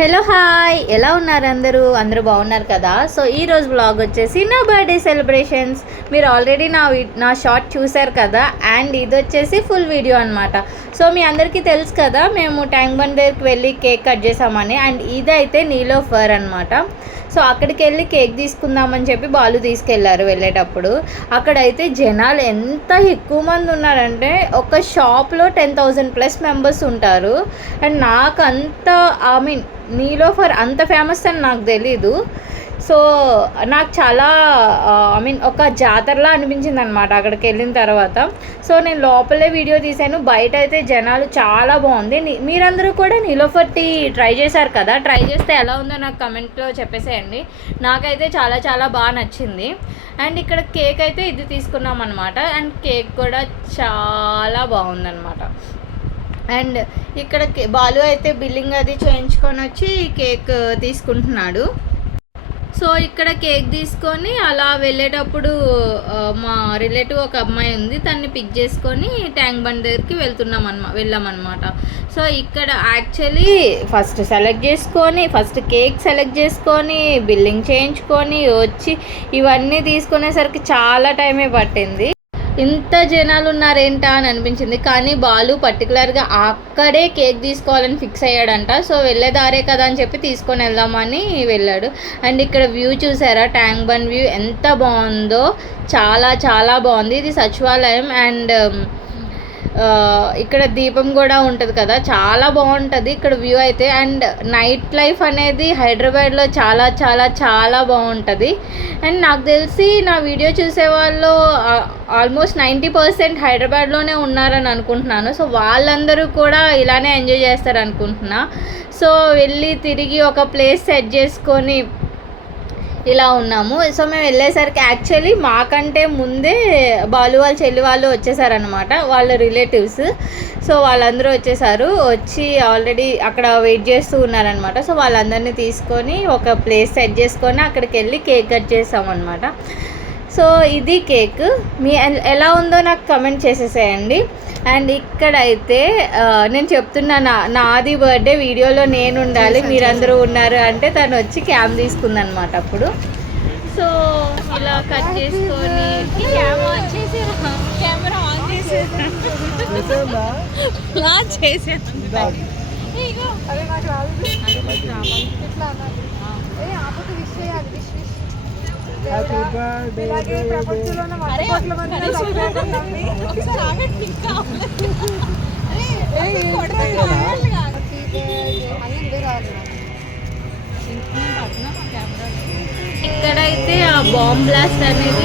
Hello hi, ఎలా ఉన్నారు అందరూ బాగున్నారు కదా. సో ఈ రోజు బ్లాగ్ వచ్చేసి నా బర్త్డే సెలబ్రేషన్స్. మీరు ఆల్రెడీ నా షార్ట్ చూసారు కదా, అండ్ ఇది వచ్చేసి ఫుల్ వీడియో అనమాట. సో మీ అందరికీ తెలుసు కదా, మేము ట్యాంక్ బండ్ దగ్గరికి వెళ్ళి కేక్ కట్ చేసామని. అండ్ ఇదైతే నీలోఫర్ అనమాట. సో అక్కడికి వెళ్ళి కేక్ తీసుకుందామని చెప్పి బాలు తీసుకెళ్లారు. వెళ్ళేటప్పుడు అక్కడైతే జనాలు ఎంత ఎక్కువ మంది ఉన్నారంటే, ఒక షాప్లో 10,000+ మెంబర్స్ ఉంటారు. అండ్ నాకు అంత నీలోఫర్ అంత ఫేమస్ అని నాకు తెలీదు. సో నాకు చాలా ఒక జాతరలా అనిపించింది అనమాట అక్కడికి వెళ్ళిన తర్వాత. సో నేను లోపలే వీడియో తీశాను. బయట అయితే జనాలు చాలా బాగుంది. మీరందరూ కూడా నీలోఫర్ టీ ట్రై చేశారు కదా, ట్రై చేస్తే ఎలా ఉందో నాకు కమెంట్లో చెప్పేసేయండి. నాకైతే చాలా చాలా బాగా నచ్చింది. అండ్ ఇక్కడ కేక్ అయితే ఇది తీసుకున్నాం అనమాట. అండ్ కేక్ కూడా చాలా బాగుందన్నమాట. అండ్ ఇక్కడ బాలు అయితే బిల్లింగ్ అది చేయించుకొని వచ్చి కేక్ తీసుకుంటున్నాడు. సో ఇక్కడ కేక్ తీసుకొని అలా వెళ్ళేటప్పుడు మా రిలేటివ్ ఒక అమ్మాయి ఉంది, తన్ని పిక్ చేసుకొని ట్యాంక్ బండ్ దగ్గరికి వెళ్ళామన్నమాట. సో ఇక్కడ యాక్చువల్లీ ఫస్ట్ కేక్ సెలెక్ట్ చేసుకొని బిల్లింగ్ చేయించుకొని వచ్చి ఇవన్నీ తీసుకునేసరికి చాలా టైమే పట్టింది. ఇంత జనాలు ఉన్నారేంటా అని అనిపించింది. కానీ బాలు పర్టికులర్గా అక్కడే కేక్ తీసుకోవాలని ఫిక్స్ అయ్యాడంట. సో వెళ్ళేదారే కదా అని చెప్పి తీసుకొని వెళ్దామని వెళ్ళాడు. అండ్ ఇక్కడ వ్యూ చూసారా, ట్యాంక్ బండ్ వ్యూ ఎంత బాగుందో, చాలా చాలా బాగుంది. ఇది సచివాలయం. అండ్ ఇక్కడ దీపం కూడా ఉంటుంది కదా, చాలా బాగుంటుంది ఇక్కడ వ్యూ అయితే. అండ్ నైట్ లైఫ్ అనేది హైదరాబాద్లో చాలా చాలా చాలా బాగుంటుంది. అండ్ నాకు తెలిసి నా వీడియో చూసేవాళ్ళు ఆల్మోస్ట్ 90% హైదరాబాద్లోనే ఉన్నారని అనుకుంటున్నాను. సో వాళ్ళందరూ కూడా ఇలానే ఎంజాయ్ చేస్తారు అనుకుంటున్నా. సో వెళ్ళి తిరిగి ఒక ప్లేస్ సెట్ చేసుకొని ఇలా ఉన్నాము. సో మేము వెళ్ళేసరికి యాక్చువల్లీ మాకంటే ముందే బాలు వాళ్ళ చెల్లి వాళ్ళు వచ్చేసారనమాట, వాళ్ళ రిలేటివ్స్. సో వాళ్ళందరూ వచ్చి ఆల్రెడీ అక్కడ వెయిట్ చేస్తూ ఉన్నారనమాట. సో వాళ్ళందరినీ తీసుకొని ఒక ప్లేస్ సెట్ చేసుకొని అక్కడికి వెళ్ళి కేక్ కట్ చేసామన్నమాట. సో ఇది కేక్. ఎలా ఉందో నాకు కమెంట్ చేసేసేయండి. అండ్ ఇక్కడైతే నేను చెప్తున్నా, నాది బర్త్డే వీడియోలో నేను ఉండాలి, మీరందరూ ఉన్నారు అంటే తను వచ్చి క్యామ్ తీసుకుందనమాట అప్పుడు. సో ఇలా కట్ చేసుకొని కెమెరా ఆన్ ఇక్కడైతే ఆ బాంబ్ బ్లాస్ట్ అనేది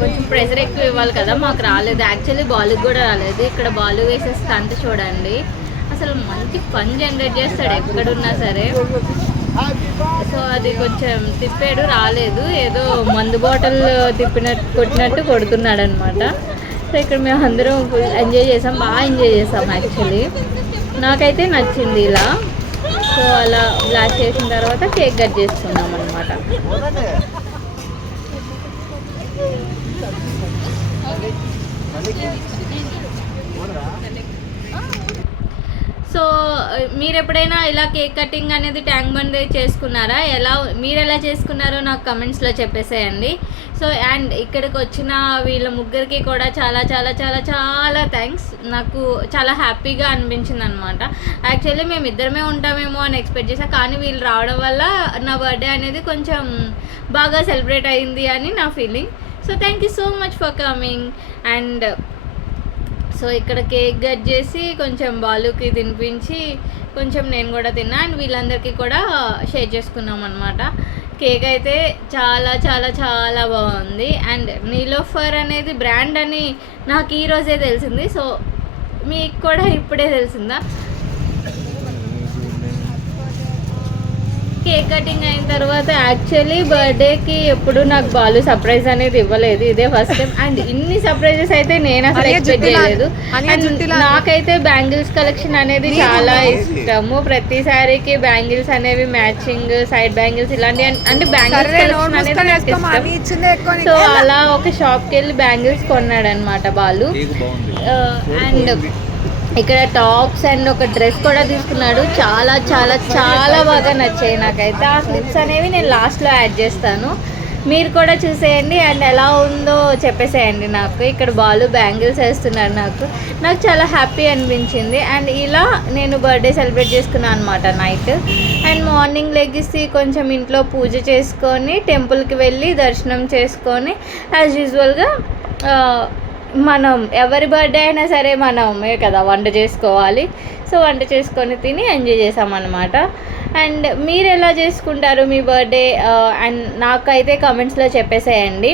కొంచెం ప్రెషర్ ఎక్కువ ఇవ్వాలి కదా, మాకు రాలేదు. యాక్చువల్లీ బాలుకి కూడా రాలేదు. ఇక్కడ బాలు వేసే స్టంట్ చూడండి, అసలు మంచి ఫన్ జనరేట్ చేస్తాడు ఎక్కడున్నా సరే. సో అది కొంచెం తిప్పాడు, రాలేదు. ఏదో మందు బాటిల్ కొట్టినట్టు కొడుతున్నాడు అనమాట. సో ఇక్కడ మేము అందరం ఫుల్ ఎంజాయ్ చేసాం, బాగా ఎంజాయ్ చేసాం. యాక్చువల్లీ నాకైతే నచ్చింది ఇలా. సో అలా బ్లాస్ట్ చేసిన తర్వాత కేక్ కట్ చేసుకున్నాం అనమాట. సో మీరు ఎప్పుడైనా ఇలా కేక్ కటింగ్ అనేది ట్యాంక్ బండ్ చేసుకున్నారా? మీరు ఎలా చేసుకున్నారో నాకు కమెంట్స్లో చెప్పేసేయండి. సో అండ్ ఇక్కడికి వచ్చిన వీళ్ళ ముగ్గురికి కూడా చాలా చాలా చాలా చాలా థ్యాంక్స్. నాకు చాలా హ్యాపీగా అనిపించింది అనమాట. యాక్చువల్లీ మేము ఇద్దరమే ఉంటామేమో అని ఎక్స్పెక్ట్ చేసాం, కానీ వీళ్ళు రావడం వల్ల నా బర్త్డే అనేది కొంచెం బాగా సెలబ్రేట్ అయింది అని నా feeling. So thank you so much for coming. And so ఇక్కడ కేక్ కట్ చేసి కొంచెం బాలుకి తినిపించి కొంచెం నేను కూడా తిన్నా. అండ్ వీళ్ళందరికీ కూడా షేర్ చేసుకున్నాం అనమాట. కేక్ అయితే చాలా చాలా చాలా బాగుంది. అండ్ నీలోఫర్ అనేది బ్రాండ్ అని నాకు ఈరోజే తెలిసింది. సో మీకు కూడా ఇప్పుడే తెలిసిందా? కేక్ కటింగ్ అయిన తర్వాత యాక్చువల్లీ బర్త్డేకి ఎప్పుడు నాకు బాలు సర్ప్రైజ్ అనేది ఇవ్వలేదు, ఇదే ఫస్ట్ టైం. అండ్ ఇన్ని సర్ప్రైజెస్ అయితే నేను అసలు ఎక్స్పెక్ట్ చేయలేదు. అండ్ నాకైతే బ్యాంగిల్స్ కలెక్షన్ అనేది చాలా ఇష్టము. ప్రతిసారికి బ్యాంగిల్స్ అనేవి మ్యాచింగ్ సైడ్ బ్యాంగిల్స్ ఇలాంటి అంటే బ్యాంగిల్స్ కలెక్షన్ అనేది నాకు ఇష్టం. సో అలా ఒక షాప్కి వెళ్ళి బ్యాంగిల్స్ కొన్నాడు అనమాట బాలు. అండ్ ఇక్కడ టాప్స్ అండ్ ఒక డ్రెస్ కూడా తీసుకున్నాడు. చాలా చాలా చాలా బాగా నచ్చాయి నాకైతే. ఆ క్లిప్స్ అనేవి నేను లాస్ట్లో యాడ్ చేస్తాను, మీరు కూడా చూసేయండి అండ్ ఎలా ఉందో చెప్పేసేయండి నాకు. ఇక్కడ బాలు బ్యాంగిల్స్ వేస్తున్నారు. నాకు చాలా హ్యాపీ అనిపించింది. అండ్ ఇలా నేను బర్త్డే సెలబ్రేట్ చేసుకున్నాను అనమాట నైట్. అండ్ మార్నింగ్ లెగిసి కొంచెం ఇంట్లో పూజ చేసుకొని టెంపుల్కి వెళ్ళి దర్శనం చేసుకొని యాజ్ యూజువల్గా మనం ఎవరి బర్త్డే అయినా సరే మనమే కదా వంట చేసుకోవాలి. సో వంట చేసుకొని తిని ఎంజాయ్ చేసామన్నమాట. అండ్ మీరు ఎలా చేసుకుంటారు మీ బర్త్డే అండ్ నాకైతే కమెంట్స్లో చెప్పేసేయండి.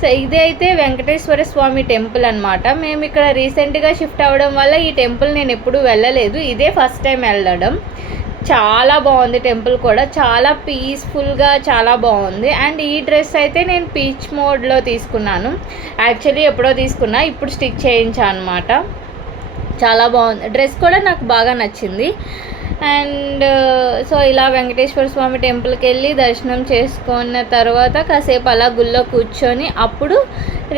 సో ఇదైతే వెంకటేశ్వర స్వామి టెంపుల్ అనమాట. మేము ఇక్కడ రీసెంట్గా షిఫ్ట్ అవ్వడం వల్ల ఈ టెంపుల్ నేను ఎప్పుడూ వెళ్ళలేదు, ఇదే ఫస్ట్ టైం వెళ్ళడం. చాలా బాగుంది టెంపుల్ కూడా, చాలా పీస్ఫుల్గా చాలా బాగుంది. అండ్ ఈ డ్రెస్ అయితే నేను పీచ్ మోడ్లో తీసుకున్నాను. యాక్చువల్లీ ఎప్పుడో తీసుకున్నా, ఇప్పుడు స్టిచ్ చేయించాను అనమాట. చాలా బాగుంది డ్రెస్ కూడా, నాకు బాగా నచ్చింది. అండ్ సో ఇలా వెంకటేశ్వర స్వామి టెంపుల్కి వెళ్ళి దర్శనం చేసుకున్న తర్వాత కాసేపు అలా గుళ్ళో కూర్చొని అప్పుడు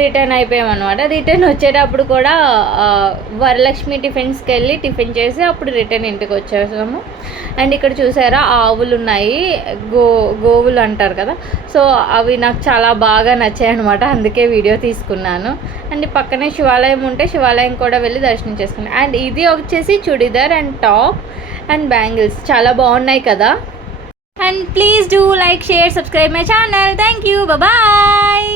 రిటర్న్ అయిపోయామన్నమాట. రిటర్న్ వచ్చేటప్పుడు కూడా వరలక్ష్మి టిఫిన్స్కి వెళ్ళి టిఫిన్ చేసి అప్పుడు రిటర్న్ ఇంటికి వచ్చేసాము. అండ్ ఇక్కడ చూసారా ఆవులు ఉన్నాయి, గోవులు అంటారు కదా. సో అవి నాకు చాలా బాగా నచ్చాయి అనమాట, అందుకే వీడియో తీసుకున్నాను. అండ్ పక్కనే శివాలయం ఉంటే శివాలయం కూడా వెళ్ళి దర్శనం చేసుకున్నాను. అండ్ ఇది వచ్చేసి churidar and top and bangles చాలా బాగున్నాయి కదా. And please do like, share, subscribe my channel. Thank you, bye.